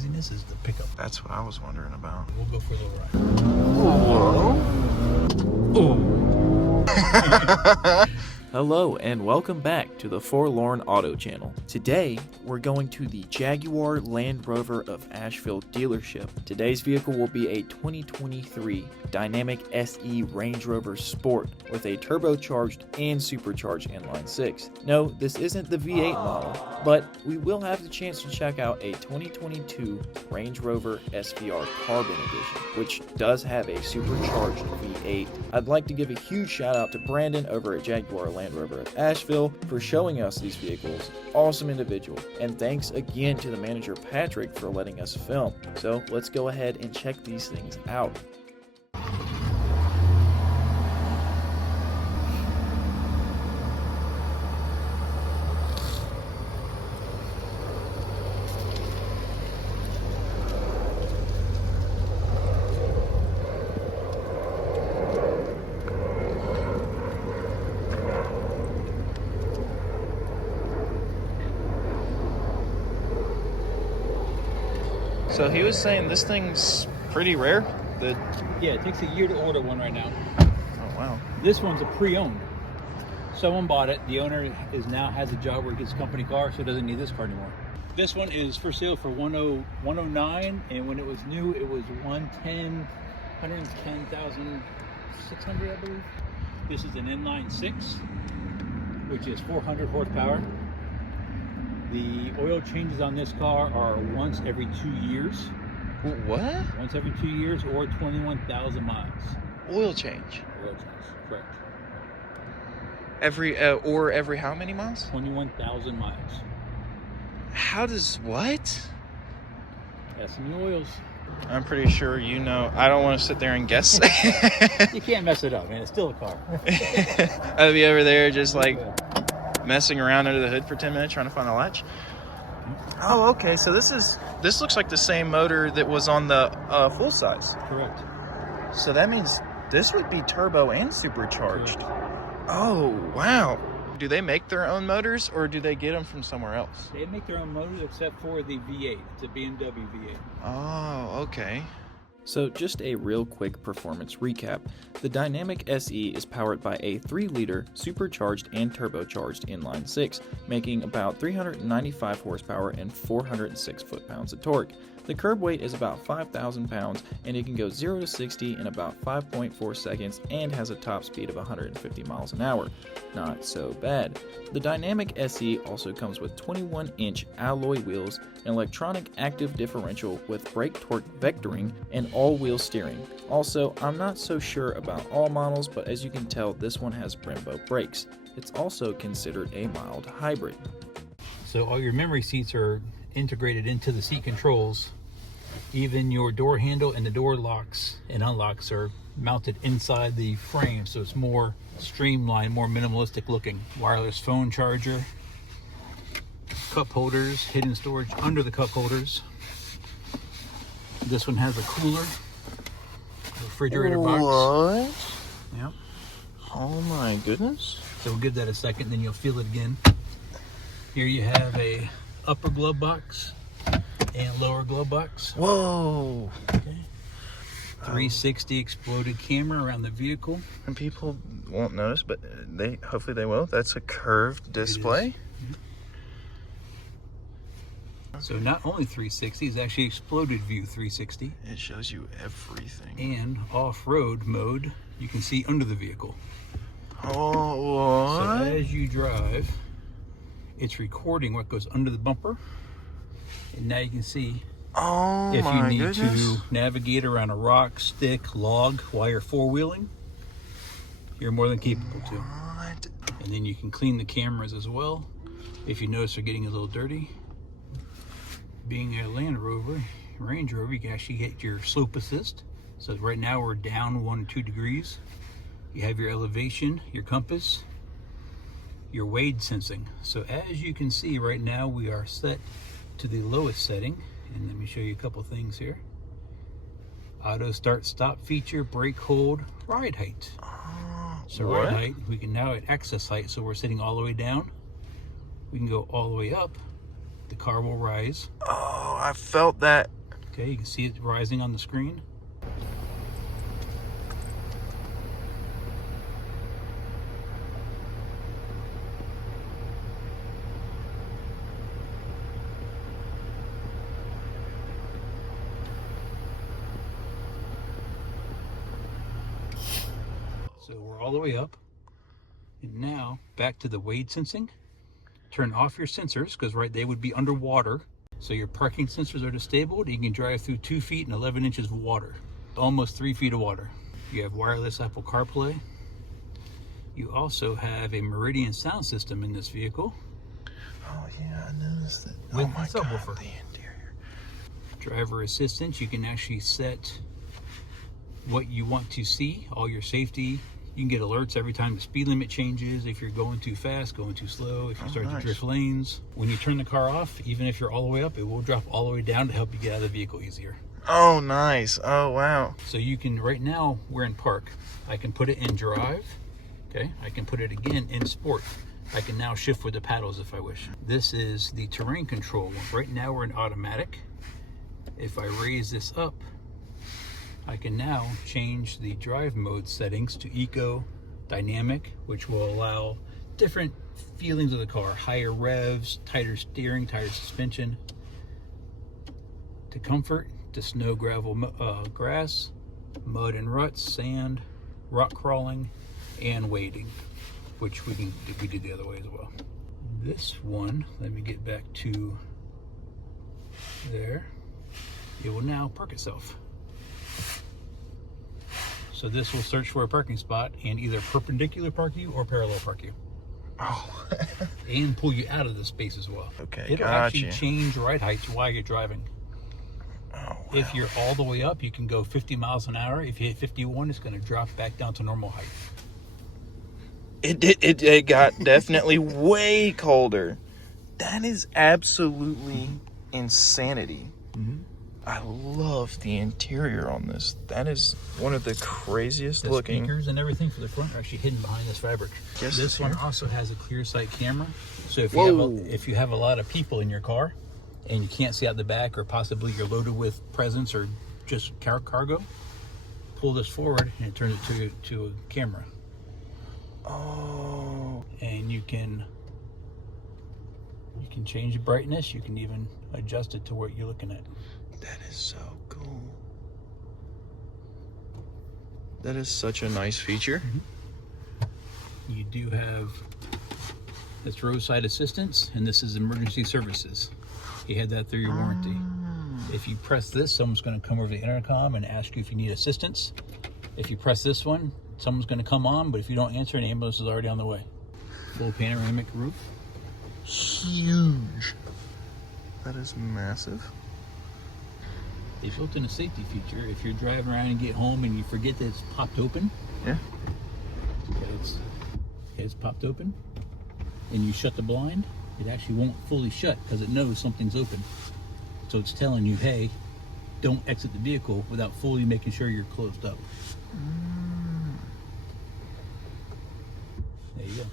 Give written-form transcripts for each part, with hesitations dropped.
craziness is the pickup. That's what I was wondering about. We'll go for a little ride. Whoa. Hello and welcome back to the Forlorn Auto channel. Today we're going to the Jaguar Land Rover of Asheville dealership. Today's vehicle will be a 2023 Dynamic SE Range Rover Sport with a turbocharged and supercharged inline 6. No, this isn't the V8 model, but we will have the chance to check out a 2022 Range Rover SVR Carbon edition, which does have a supercharged V8. I'd like to give a huge shout out to Brandon over at Jaguar Land Rover of Asheville for showing us these vehicles. Awesome individual. And thanks again to the manager Patrick for letting us film. So let's go ahead and check these things out. So he was saying this thing's pretty rare. Yeah, it takes a year to order one right now. Oh wow. This one's a pre-owned. Someone bought it. The owner has a job where he gets a company car, so doesn't need this car anymore. This one is for sale for $109, and when it was new, it was $110,600, I believe. This is an inline 6, which is 400 horsepower. The oil changes on this car are once every 2 years. What? Once every 2 years or 21,000 miles. Oil change. Oil change, correct. Every how many miles? 21,000 miles. How does what? That's some new oils. I'm pretty sure you know. I don't want to sit there and guess. You can't mess it up, man. It's still a car. I'll be over there just like messing around under the hood for 10 minutes trying to find a latch. Oh, okay. So this looks like the same motor that was on the full size. Correct. So that means this would be turbo and supercharged. Correct. Oh, wow. Do they make their own motors or do they get them from somewhere else? They make their own motors except for the V8. It's a BMW V8. Oh, okay. So just a real quick performance recap. The Dynamic SE is powered by a 3-liter supercharged and turbocharged inline 6, making about 395 horsepower and 406 foot-pounds of torque. The curb weight is about 5,000 pounds, and it can go 0 to 60 in about 5.4 seconds and has a top speed of 150 miles an hour. Not so bad. The Dynamic SE also comes with 21-inch alloy wheels, an electronic active differential with brake torque vectoring, and all-wheel steering. Also, I'm not so sure about all models, but as you can tell, this one has Brembo brakes. It's also considered a mild hybrid. So all your memory seats are integrated into the seat controls. Even your door handle and the door locks and unlocks are mounted inside the frame, so it's more streamlined, more minimalistic looking. Wireless phone charger, cup holders, hidden storage under the cup holders. This one has a cooler, refrigerator box. What? Yep. Oh my goodness. So we'll give that a second, then you'll feel it again. Here you have a upper glove box and lower glove box. Whoa. Okay. 360 exploded camera around the vehicle. And people won't notice, but hopefully they will. That's a curved display. So not only 360, it's actually exploded view 360. It shows you everything. And off-road mode, you can see under the vehicle. Oh, what? So as you drive, it's recording what goes under the bumper. And now you can see if you need to navigate around a rock, stick, log while you're four-wheeling, you're more than capable to. What? And then you can clean the cameras as well if you notice they're getting a little dirty. Being a Land Rover, Range Rover, you can actually get your slope assist. So right now we're down 1 or 2 degrees. You have your elevation, your compass, your wade sensing. So as you can see right now, we are set to the lowest setting. And let me show you a couple things here. Auto start stop feature, brake hold, ride height. So what? ride height, we can now at access height, so we're sitting all the way down. We can go all the way up. The car will rise. Oh, I felt that. Okay, you can see it rising on the screen. So we're all the way up. And now back to the wade sensing. Turn off your sensors because they would be underwater. So your parking sensors are disabled. You can drive through 2 feet and 11 inches of water. Almost 3 feet of water. You have wireless Apple CarPlay. You also have a Meridian sound system in this vehicle. Oh yeah, I noticed that. With oh my subwoofer. God, the interior. Driver assistance, you can actually set what you want to see, all your safety. You can get alerts every time the speed limit changes, if you're going too fast, going too slow, if you start to drift lanes. When you turn the car off, even if you're all the way up, it will drop all the way down to help you get out of the vehicle easier. Oh, nice. Oh, wow. So you can, right now, we're in park. I can put it in drive, okay? I can put it again in sport. I can now shift with the paddles if I wish. This is the terrain control. Right now we're in automatic. If I raise this up, I can now change the drive mode settings to eco, dynamic, which will allow different feelings of the car. Higher revs, tighter steering, tighter suspension. To comfort, to snow, gravel, grass, mud and ruts, sand, rock crawling, and wading, which we did the other way as well. This one, let me get back to there. It will now park itself. So this will search for a parking spot and either perpendicular park you or parallel park you. Oh. And pull you out of the space as well. Okay, it'll actually change ride heights while you're driving. Oh, wow. If you're all the way up, you can go 50 miles an hour. If you hit 51, it's going to drop back down to normal height. It got definitely way colder. That is absolutely insanity. Mm-hmm. I love the interior on this. That is one of the craziest The looking. speakers and everything for the front are actually hidden behind this fabric. Yes, this one here. also has a clear sight camera. So if Whoa. if you have a lot of people in your car and you can't see out the back, or possibly you're loaded with presents or just cargo, pull this forward and it turns it to a camera. Oh. And you can change the brightness. You can even adjust it to what you're looking at. That is so cool. That is such a nice feature. Mm-hmm. You do have this roadside assistance, and this is emergency services. You had that through your warranty. If you press this, someone's going to come over the intercom and ask you if you need assistance. If you press this one, someone's going to come on, but if you don't answer, an ambulance is already on the way. Full panoramic roof. Huge. That is massive. They built in a safety feature. If you're driving around and get home and you forget that it's popped open, Yeah. it's popped open, and you shut the blind, it actually won't fully shut because it knows something's open. So it's telling you, hey, don't exit the vehicle without fully making sure you're closed up. There you go.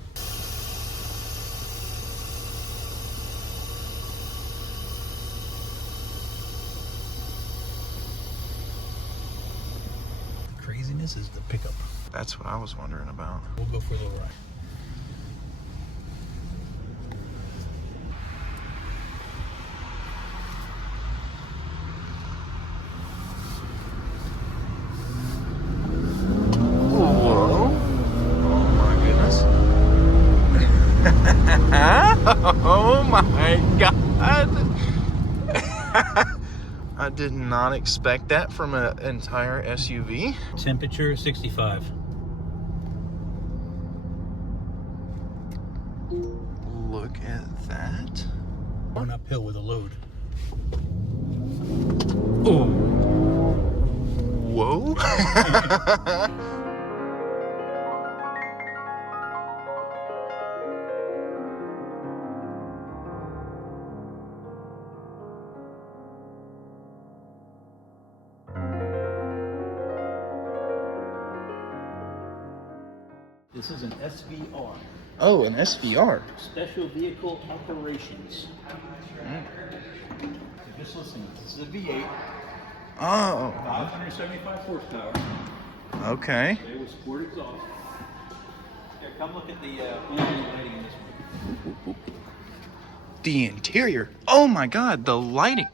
Craziness is the pickup. That's what I was wondering about. We'll go for a little ride. Whoa. Oh my goodness. Oh my God. I did not expect that from an entire SUV. Temperature 65. Look at that. Going uphill with a load. Oh. Whoa. This is an SVR. Oh, an SVR. Special Vehicle Operations. So just listen, this is a V8. Oh. 575 horsepower. Okay. It was sport exhaust. Here, come look at the lighting in this one. The interior. Oh my God, the lighting.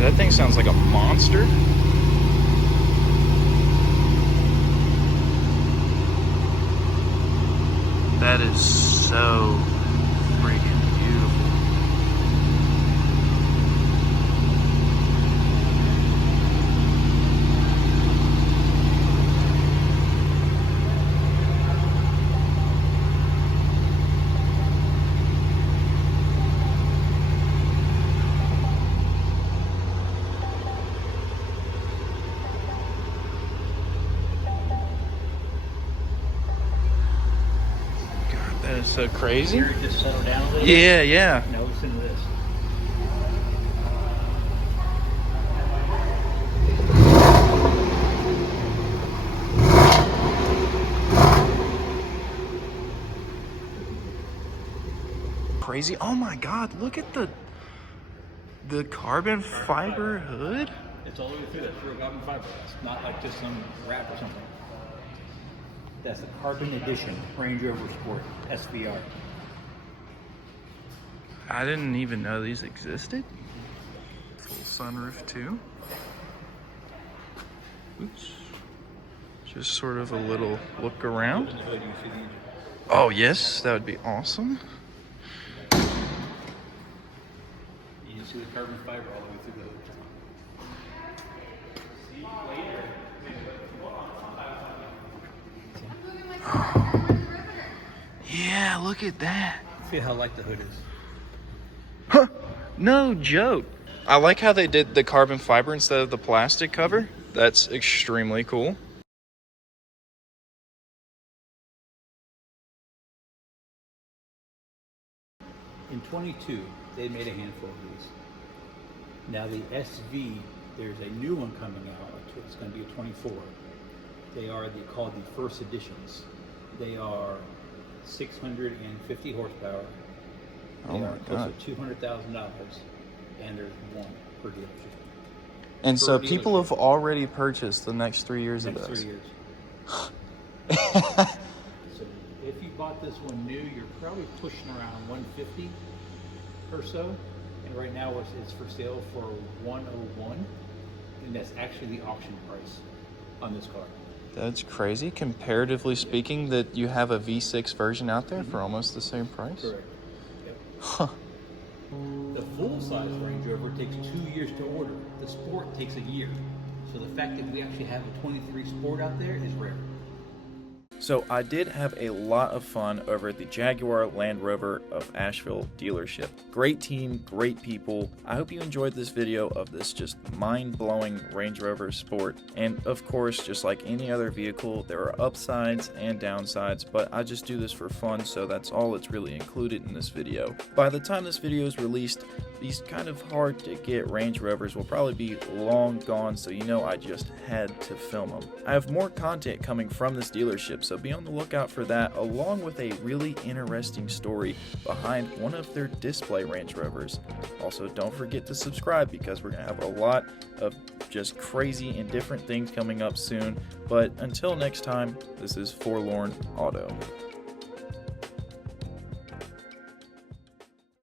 That thing sounds like a monster. That is so freaking beautiful. That is so crazy. Here, just settle down a little. Yeah, yeah. Now listen to this. Crazy. Oh my God, look at the carbon fiber hood. It's all the way through that pure carbon fiber. It's not like just some wrap or something. That's the Carbon Edition Range Rover Sport SVR. I didn't even know these existed. Full sunroof too. Oops. Just sort of a little look around. Oh yes, that would be awesome. You can see the carbon fiber all the way through the hood. Yeah, look at that. See how light the hood is. Huh, no joke. I like how they did the carbon fiber instead of the plastic cover. That's extremely cool. In 22, they made a handful of these. Now the SV, there's a new one coming out. It's going to be a 24. They are called the first editions. They are 650 horsepower. They are close to $200,000, and there's one per dealership. And so people have already purchased the next 3 years of Next those. 3 years. So if you bought this one new, you're probably pushing around 150 or so. And right now it's for sale for 101, and that's actually the auction price on this car. That's crazy. Comparatively speaking, that you have a V6 version out there for almost the same price. Correct. Yep. Huh. The full-size Range Rover takes 2 years to order. The Sport takes a year. So the fact that we actually have a 23 Sport out there is rare. So I did have a lot of fun over at the Jaguar Land Rover of Asheville dealership. Great team, great people. I hope you enjoyed this video of this just mind-blowing Range Rover Sport. And of course, just like any other vehicle, there are upsides and downsides, but I just do this for fun, so that's all that's really included in this video. By the time this video is released, these kind of hard to get Range Rovers will probably be long gone, so you know I just had to film them. I have more content coming from this dealership, so be on the lookout for that, along with a really interesting story behind one of their display Range Rovers. Also, don't forget to subscribe because we're going to have a lot of just crazy and different things coming up soon. But until next time, this is Forlorn Auto.